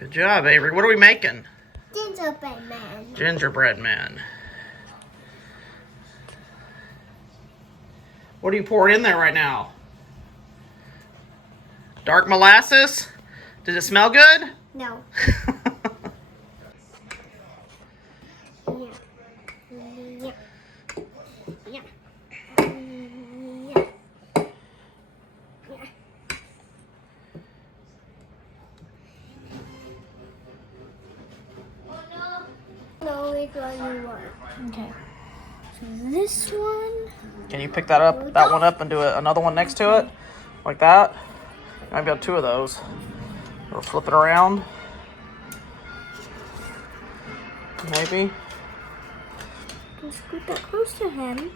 Good job, Avery. What are we making? Gingerbread man. Gingerbread man. What are you pouring in there right now? Dark molasses? Does it smell good? No. Yeah. Yeah. Yeah. No, which one you want? Okay. So this one. Can you pick that one up and do another one next to it? Like that? I've got two of those. Or flip it around. Maybe. Can scoot that close to him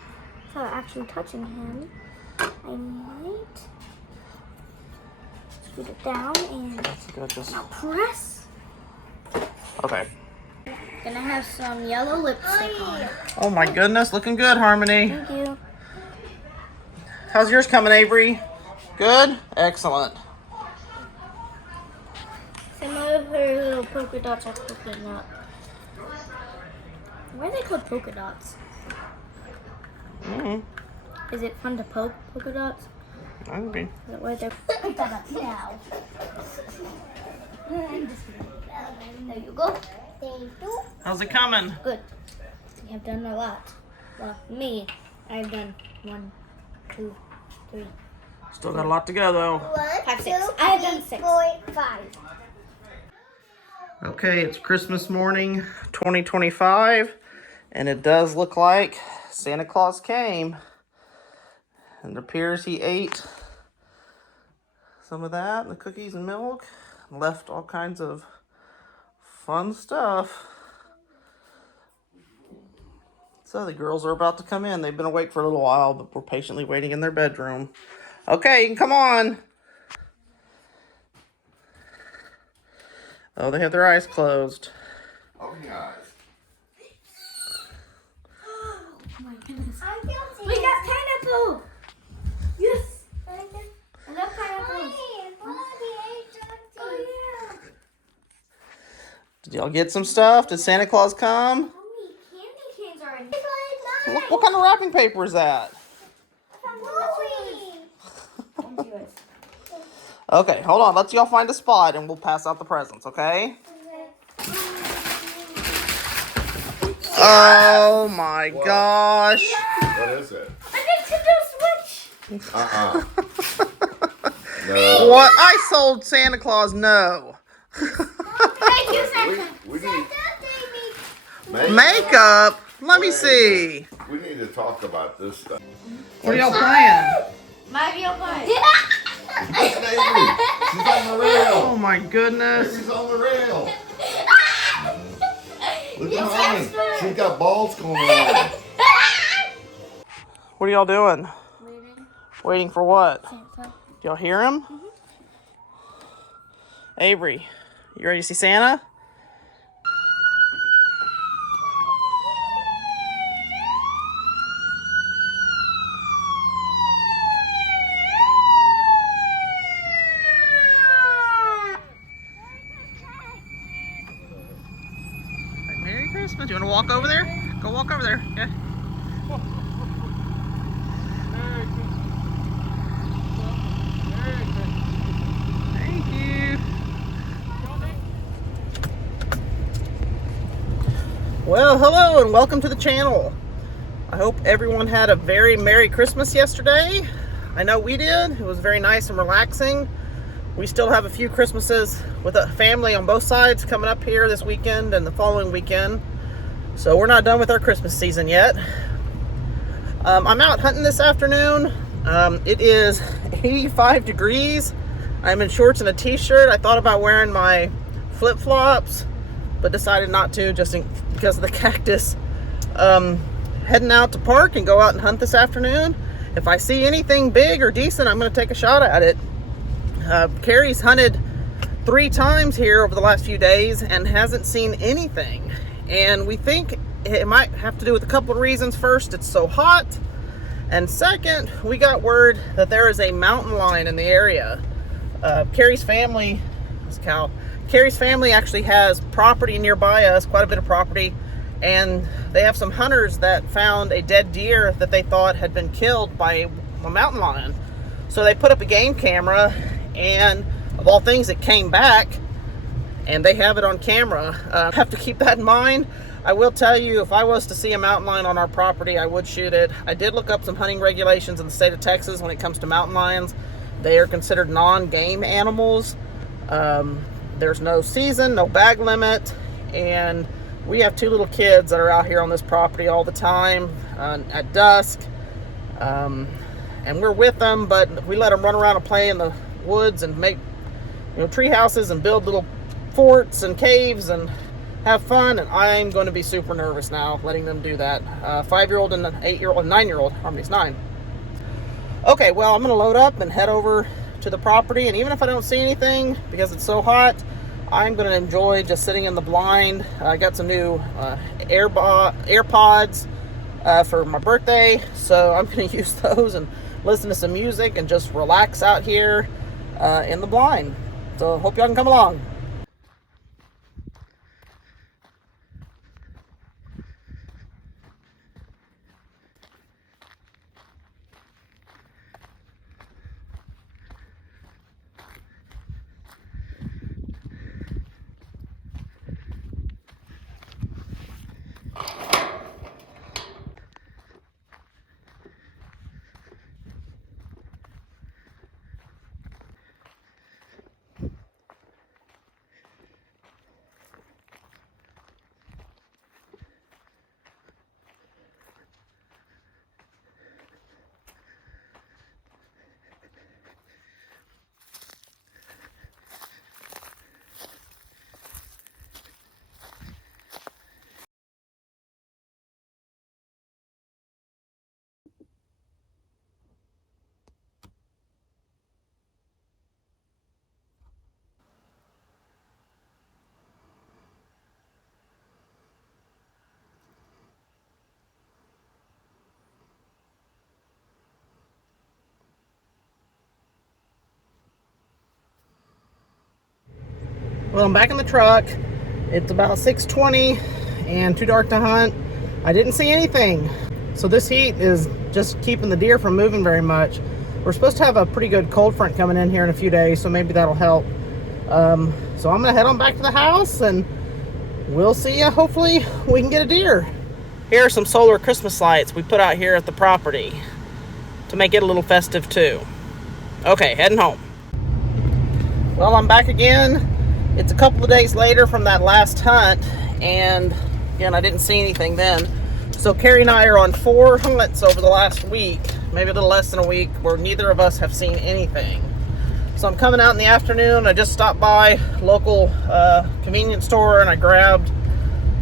without actually touching him. I might scoot it down and Good, just... press. Okay. Gonna have some yellow lipstick on. Oh my goodness, looking good, Harmony. Thank you. How's yours coming, Avery? Good? Excellent. Some of her little polka dots are poking up. Why are they called polka dots? Is it fun to poke polka dots? That would be. Is that why they're polka dots now? There you go. Thank you. How's it coming? Good. We have done a lot. Well, me, I've done 1, 2, 3. Still got a lot to go, though. 5, 6. I have done 6. 5. Okay, it's Christmas morning, 2025, and it does look like Santa Claus came. And it appears he ate some of that, the cookies and milk, left all kinds of fun stuff. So the girls are about to come in. They've been awake for a little while, but we're patiently waiting in their bedroom. Okay, you can come on. Oh, they have their eyes closed. Open your eyes. Oh my goodness. We got pineapple! Yes! I love pineapples. Oh yeah. Did y'all get some stuff? Did Santa Claus come? How many candy canes are in here? What kind of wrapping paper is that? Okay, hold on. Let's y'all find a spot and we'll pass out the presents, okay? Oh my gosh. What is it? A Nintendo Switch! No. What? I sold Santa Claus, no. Thank you, Santa. We need Makeup? Let me see. We need to talk about this stuff. What are y'all playing? Mario Kart. She's on the rail. Oh my goodness. She's on the rail. Look at Mommy. She's got balls going on. What are y'all doing? Waiting. Waiting for what? Santa. Do y'all hear him? Avery, you ready to see Santa? Merry Christmas. You want to walk over there? Go walk over there. Yeah. Thank you. Well, hello and welcome to the channel. I hope everyone had a very Merry Christmas yesterday. I know we did. It was very nice and relaxing. We still have a few Christmases with a family on both sides coming up here this weekend and the following weekend. So we're not done with our Christmas season yet. I'm out hunting this afternoon. It is 85 degrees. I'm in shorts and a t-shirt. I thought about wearing my flip-flops, but decided not to because of the cactus. Heading out to park and go out and hunt this afternoon. If I see anything big or decent, I'm going to take a shot at it. Carrie's hunted 3 times here over the last few days and hasn't seen anything. And we think it might have to do with a couple of reasons. First, it's so hot. And second, we got word that there is a mountain lion in the area. Carrie's family, this cow, Carrie's family actually has property nearby us, quite a bit of property, and they have some hunters that found a dead deer that they thought had been killed by a mountain lion. So they put up a game camera, and of all things, it came back, and they have it on camera. Have to keep that in mind. I will tell you, if I was to see a mountain lion on our property, I would shoot it. I did look up some hunting regulations in the state of Texas when it comes to mountain lions. They are considered non-game animals. There's no season, no bag limit, and we have 2 little kids that are out here on this property all the time at dusk, and we're with them, but we let them run around and play in the woods and make, tree houses and build little forts and caves and have fun, and I'm going to be super nervous now letting them do that. 5-year-old and an 8-year-old and 9-year-old. Harmony's 9. Okay, well, I'm going to load up and head over to the property, and even if I don't see anything because it's so hot, I'm going to enjoy just sitting in the blind. I got some new AirPods for my birthday, so I'm going to use those and listen to some music and just relax out here in the blind. So hope y'all can come along. Well, I'm back in the truck. It's about 6:20 and too dark to hunt. I didn't see anything. So this heat is just keeping the deer from moving very much. We're supposed to have a pretty good cold front coming in here in a few days, so maybe that'll help. So I'm gonna head on back to the house and we'll see ya. Hopefully we can get a deer. Here are some solar Christmas lights we put out here at the property to make it a little festive too. Okay, heading home. Well, I'm back again. It's a couple of days later from that last hunt, and again, I didn't see anything then. So Carrie and I are on 4 hunts over the last week, maybe a little less than a week, where neither of us have seen anything. So I'm coming out in the afternoon. I just stopped by local convenience store and I grabbed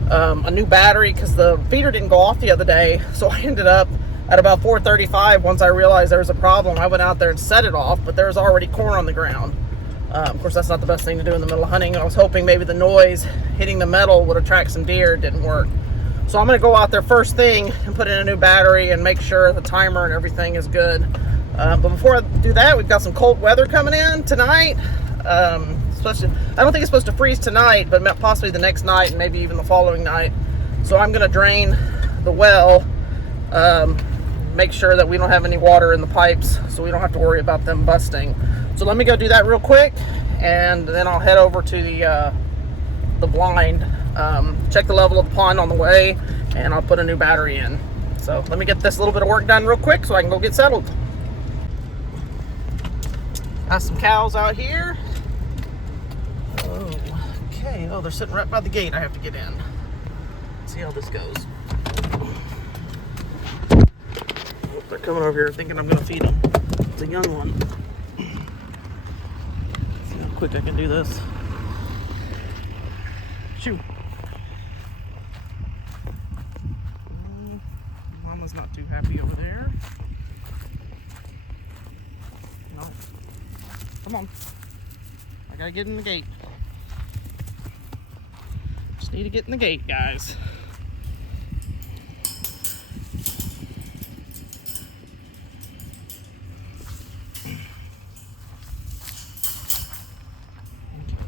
a new battery because the feeder didn't go off the other day. So I ended up at about 4:35. Once I realized there was a problem, I went out there and set it off, but there was already corn on the ground. Of course, that's not the best thing to do in the middle of hunting. I was hoping maybe the noise hitting the metal would attract some deer. It didn't work. So I'm going to go out there first thing and put in a new battery and make sure the timer and everything is good. But before I do that, we've got some cold weather coming in tonight. I don't think it's supposed to freeze tonight, but possibly the next night and maybe even the following night. So I'm going to drain the well, make sure that we don't have any water in the pipes so we don't have to worry about them busting. So let me go do that real quick, and then I'll head over to the blind, check the level of the pond on the way, and I'll put a new battery in. So let me get this little bit of work done real quick so I can go get settled. Got some cows out here. Oh, okay. Oh, they're sitting right by the gate I have to get in. Let's see how this goes. Oh, they're coming over here thinking I'm going to feed them. It's a young one. See how quick I can do this. Shoo. Mama's not too happy over there. No. Come on. I gotta get in the gate. Just need to get in the gate, guys.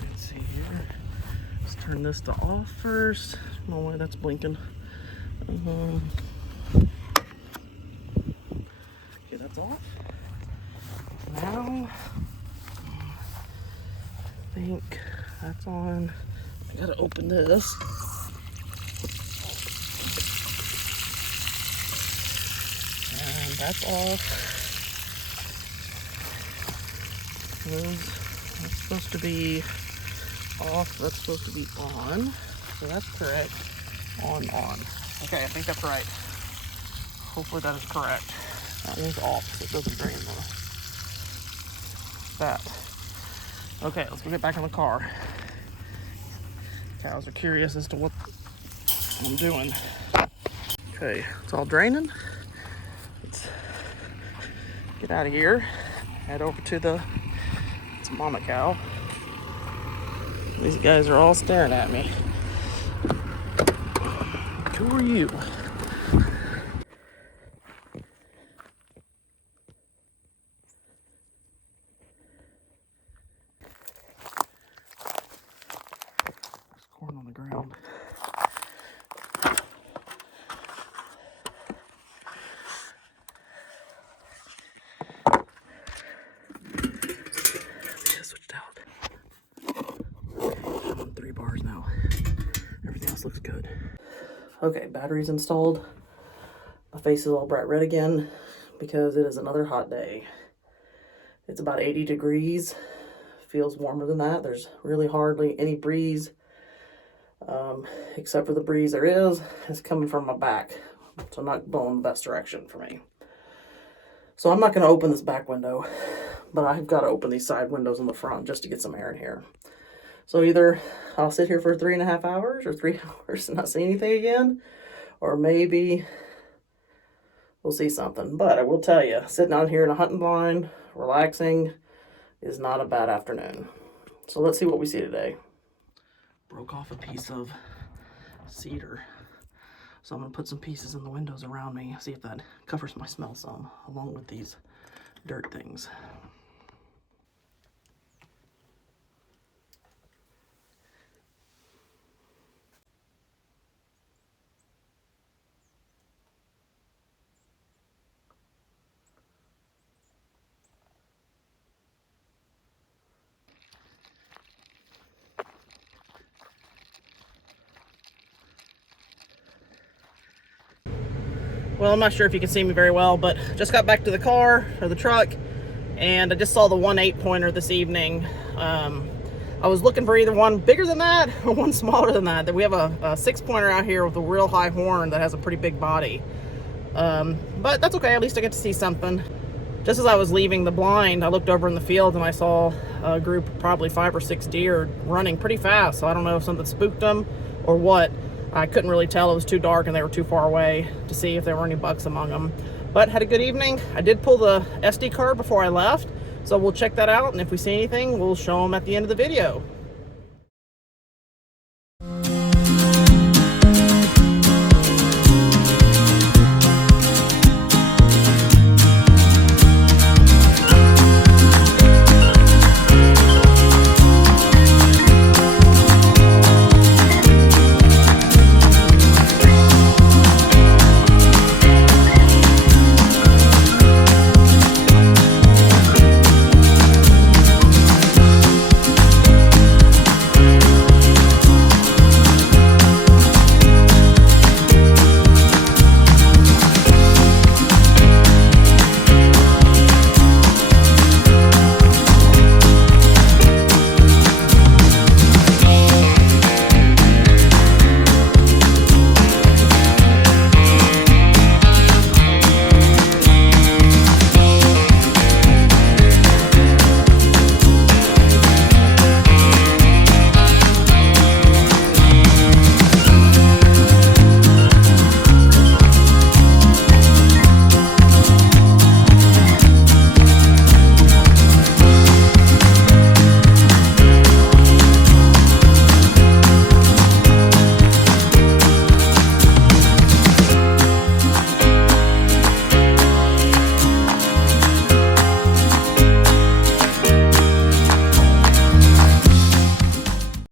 Let's see here. Turn this to off first. No way, that's blinking. Okay, that's off. Now, I think that's on. I gotta open this. And that's off. That's supposed to be off. That's supposed to be on. So that's correct. On. Okay, I think that's right. Hopefully that is correct. That one's off, so it doesn't drain that. Okay, let's go get back in the car. Cows are curious as to what I'm doing. Okay, it's all draining. Let's get out of here. Head over to it's mama cow. These guys are all staring at me. Who are you? There's corn on the ground. Switched out. I'm on 3 bars now. Everything else looks good. Okay, batteries installed. My face is all bright red again because it is another hot day. It's about 80 degrees. Feels warmer than that. There's really hardly any breeze, except for the breeze there is coming from my back. So not blowing the best direction for me. So I'm not going to open this back window, but I've got to open these side windows in the front just to get some air in here. So either I'll sit here for 3.5 hours or 3 hours and not see anything again, or maybe we'll see something. But I will tell you, sitting out here in a hunting blind, relaxing, is not a bad afternoon. So let's see what we see today. Broke off a piece of cedar. So I'm going to put some pieces in the windows around me, see if that covers my smell some, along with these dirt things. Well, I'm not sure if you can see me very well, but just got back to the car, or the truck, and I just saw the 1/8 pointer this evening. I was looking for either one bigger than that or one smaller than that. We have a 6 pointer out here with a real high horn that has a pretty big body. But that's okay, at least I get to see something. Just as I was leaving the blind, I looked over in the field and I saw a group of probably 5 or 6 deer running pretty fast. So I don't know if something spooked them or what. I couldn't really tell. It was too dark and they were too far away to see if there were any bucks among them. But had a good evening. I did pull the SD card before I left, so we'll check that out, and if we see anything, we'll show them at the end of the video.